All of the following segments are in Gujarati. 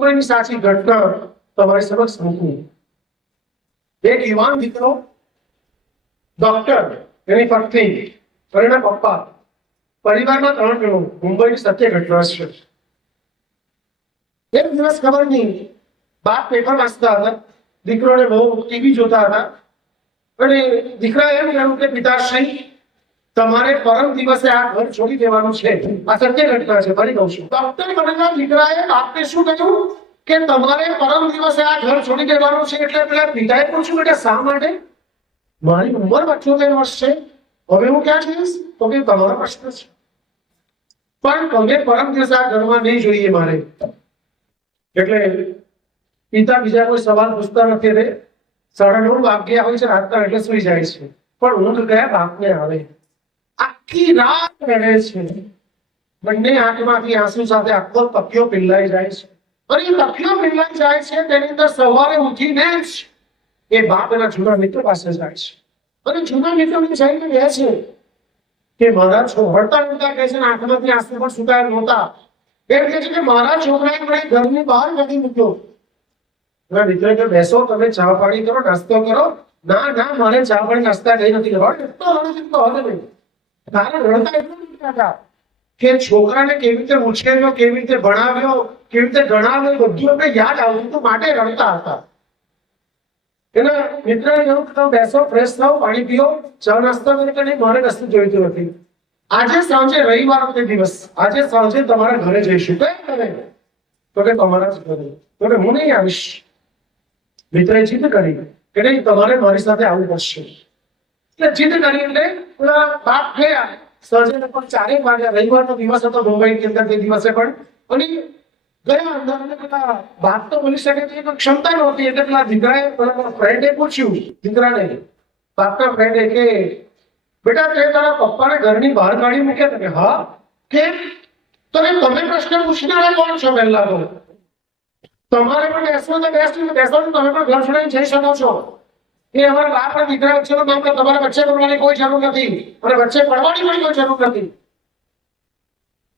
મુંબઈની સાચી ઘટના તમારી સમક્ષ મૂકું. એક યુવાન દીકરો ડોક્ટર, એની પત્ની અને એના પપ્પા, પરિવારમાં 3 જણો. મુંબઈની સત્ય ઘટના છે. એક દિવસ ખબર નહીં, બાપ પેપર વાંચતા હતા, દીકરોને બહુ ટીવી જોતા હતા અને દીકરા એમ કહ્યું કે પિતાશ્રી, તમારે પરમ દિવસે આ ઘર છોડી દેવાનું છે. આ સત્ય ઘટના છે, ફરી કહું છું. ડોક્ટર બનેલા દીકરાએ બાપને શું કહ્યું કે તમારે પરમ દિવસે આ ઘર છોડી દેવાનું છે. એટલે પેલા પિતાએ પૂછ્યું કે શા માટે? મારી ઉંમર 78 વર્ષ છે, હવે હું ક્યાં જઈશ? તો કે તમારો પ્રશ્ન છે, પણ તમે પરમ દિવસે આ ઘરમાં નહીં જોઈએ મારે. એટલે પિતા બીજા કોઈ સવાલ પૂછતા નથી. રે 9:30 વાગ્યા હોય છે રાતના, એટલે સુઈ જાય છે. પણ ઊંઘ ગયા બાપને આવે. આખી રાત રડે છે, બંને આંખમાંથી આંસુ સાથે આખો તકિયો પીલાઈ જાય છે. અને એ તકિયો પીલાઈ જાય છે, તેની અંદર સવારે ઉઠીને જ એ બાપ એના જૂના મિત્ર પાસે જાય છે અને જૂના મિત્રને જઈને કહે છે કે મારા હળતા હળતા કહે છે, આંખમાંથી આંસુ પણ સુકાયા નહોતા. એમ કહે છે કે મારા છોકરાએ મને ઘરની બહાર કાઢી મૂક્યો. એના મિત્રએ કહ્યું, બેસો, તમે ચા પાણી કરો, નાસ્તો કરો. ના ના, મારે ચા પાણી નાસ્તા કઈ નથી કરવા. એટલો રડો જેટલો હવે નહીં. તારા રડતા એટલું નથી હતા કે છોકરાને કેવી રીતે ઉછેર્યો, કેવી રીતે ભણાવ્યો, કેવી રીતે ગણાવ્યો, બધું આપણે યાદ આવતું માટે રડતા હતા. એના મિત્રએ કહ્યું કે તમે બેસો, ફ્રેશ થાવ, પાણી પીઓ, ચા નાસ્તો કરી. કે નહીં, મારે કશું જોઈતું નથી. આજે સાંજે રવિવાર વખતે દિવસ, આજે સાંજે તમારા ઘરે જઈશું. કઈ ઘરે? તો કે તમારા જ ઘરે. તો કે હું નહીં આવીશ. મિત્રએ જીદ કરી કે નહીં, તમારે મારી સાથે આવવું પડશે. એટલે જીદ કરી એટલે પેલા બાપ ગયા. સાંજે લગભગ 4 વાગ્યા, રવિવારનો દિવસ હતો મુંબઈની અંદર તે દિવસે પણ. અને ગયા અંદર અને પેલા બાપ તો બોલી શકે તેની ક્ષમતા નહોતી. એટલે પેલા દીકરાએ, પેલા ફ્રેન્ડે પૂછ્યું દીકરાને, બાપના ફ્રેન્ડે કે બેટા, તે તારા પપ્પાને ઘરની બહાર કાઢી મૂક્યા? કે હા. કેમ? તો તમે પ્રશ્ન પૂછનારા કોણ છો? પહેલા તો તમારે પણ બેસવું તો બેસવાનું, તમે પણ ઘર છોડીને જઈ શકો છો. એ અમારા બાપ અને દીકરા વચ્ચેનો મામલો, તમારે વચ્ચે પડવાની કોઈ જરૂર નથી અને વચ્ચે પડવાની પણ કોઈ જરૂર નથી.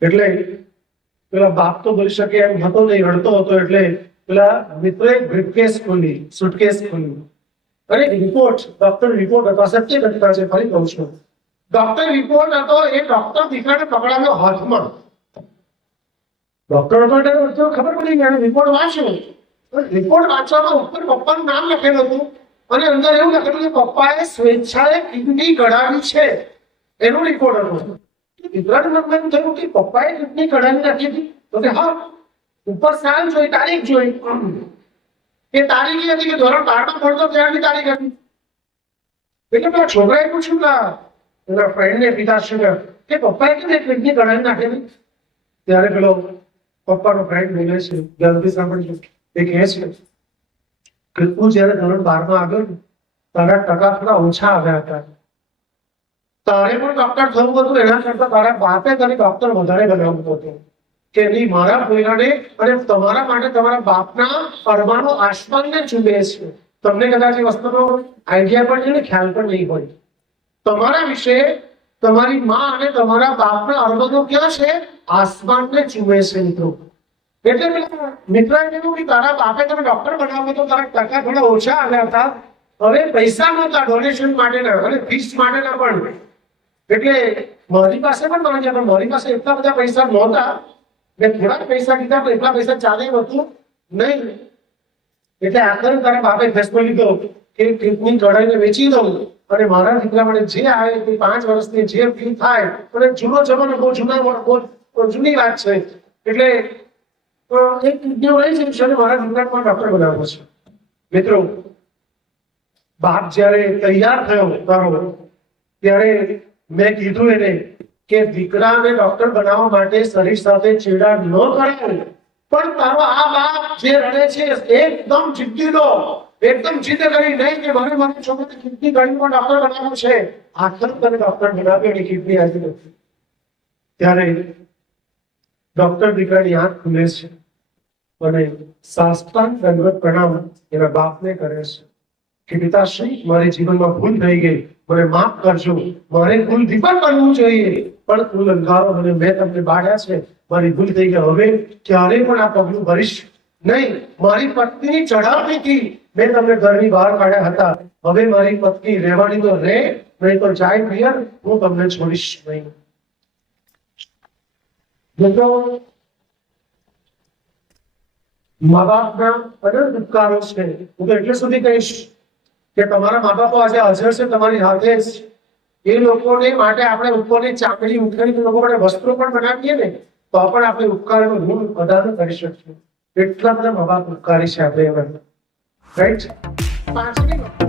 એટલે પેલા બાપ તો બોલી શકે એમ હતો નહીં, રડતો હતો. એટલે પેલા મિત્રએ બ્રીફકેસ ખોલી, સુટકેસ ખોલી અને રિપોર્ટ, ડોક્ટર રિપોર્ટ હતો. સત્ય ઘટના છે, ફરી કહું છું. ડોક્ટર રિપોર્ટ હતો. એ ડોક્ટર દીકરાને પકડાવ્યો હાથમાં. ડોક્ટર હતો, ખબર પડી કે રિપોર્ટ વાંચ્યો. રિપોર્ટ વાંચવામાં ઉપર પપ્પાનું નામ લખેલું હતું અને અંદર એવું લખેલું કે પપ્પાએ સ્વેચ્છાએ કિડની કઢાવી છે. એનો રિપોર્ટ હતો. દીકરાને મનમાં થયું કે પપ્પાએ કિડની કઢાવી નાખી હતી. તો કે હા. ઉપર સાલ જોઈ, તારીખ જોઈ. એ તારીખ એ હતી કે ધોરણ 12માં ભણતો ત્યારની તારીખ હતી. એટલે પેલા છોકરાએ પૂછ્યું એના ફ્રેન્ડને, પિતાશ્રીને, કે પપ્પાએ કેમ કિડની કઢાવી નાખેલી? ત્યારે પેલો પપ્પાનો ફ્રેન્ડ બોલે છે, જલ્દી સાંભળજો. એ કહે છે કે તું જયારે ધોરણ 12માં આવ્યો ને, તારા ટકા થોડા ઓછા આવ્યા હતા. તારે પણ ડોક્ટર થવું હતું, એના કરતા તારા બાપે તને ડોક્ટર વધારે બનાવવું હતું. કે નહીં, મારા પોયરાને અને તમારા માટે તમારા બાપના પરમાણુ આસમાનને ચૂમે છે. તમને કદાચ એ વસ્તુનો આઈડિયા પણ નહીં, ખ્યાલ પણ નહીં હોય. તમારા વિશે તમારી માં અને તમારા બાપના અરબનો ક્યાં છે? આસમાનને ચૂમે છે મિત્રો. એટલે મિત્રએ કીધું કે તારા બાપે તમે ડોક્ટર બનાવ્યો તો તારા ટકા થોડા ઓછા આવ્યા હતા. હવે પૈસા નહોતા ડોનેશન માટેના અને ફીસ માટેના પણ. એટલે મારી પાસે પણ મારી પાસે એટલા બધા પૈસા નહોતા. મેં થોડાક પૈસા કીધા, પણ એટલા પૈસા ચાલે એમ હતું નહીં. એટલે આખરે તારા બાપે ફેસલો લીધો કે કિડની કઢાઈને વેચી દઉં અને મારા દીકરા માટે જે આવે તે 5 વર્ષની જે ફી થાય. અને જૂનો જમાનો બહુ જૂની વાત છે. એટલે એક કિડની રહી છે અને મારા દીકરાને ડોક્ટર બનાવવો છે. મિત્રો, બાપ જયારે તૈયાર થયો તારો, ત્યારે મેં કીધું એને કે દીકરાને ડોક્ટર બનાવવા માટે શરીર સાથે છેડા ન કરાય. પણ તારો આ બાપ જે રડે છે એકદમ જિદ્દીનો, એકદમ જીદ કરી નહીં કે મારે મારી છોકરીને કિડની કાઢીને પણ ડોક્ટર બનાવવું છે. આખર તને ડોક્ટર બનાવ્યો અને કિડની આવી નથી. ત્યારે ડોક્ટર દીકરાની આંખ ખુલે છે અને સાષ્ટાંગ દંડવત પ્રણામ એના બાપને કરે છે કે પિતાશ્રી, મારી જીવનમાં ભૂલ થઈ ગઈ, મને માફ કરજો. મારે ભૂલ દીપક બનવું જોઈએ, પણ ભૂલ અંગારો અને મેં તમને બાળ્યા છે. મારી ભૂલ થઈ ગઈ. હવે ક્યારે પણ આ પગલું ભરીશ નહીં, મારી પત્નીની ચડાવણીથી મેં તમને ઘરની બહાર કાઢ્યા હતા. હવે મારી પત્ની રહેવાની તો રહે, નહીં તો જાય પિયર, હું તમને છોડીશ નહીં. મિત્રો, મા બાપના અનંત ઉપકારો છે. હું તો એટલે સુધી કહીશ કે તમારા મા બાપો આજે હાજર છે તમારી સાથે જ. એ લોકોને માટે આપણે ઉપરની ચાકડી ઉઠાવી લોકો માટે વસ્ત્રો પણ બનાવીએ ને તો પણ આપણે ઉપકારનો ઋણ અદા ન કરી શકીએ. એટલા બધા મા બાપ ઉપકારી છે આપણે એમાં, રાઈટ? પાંચમી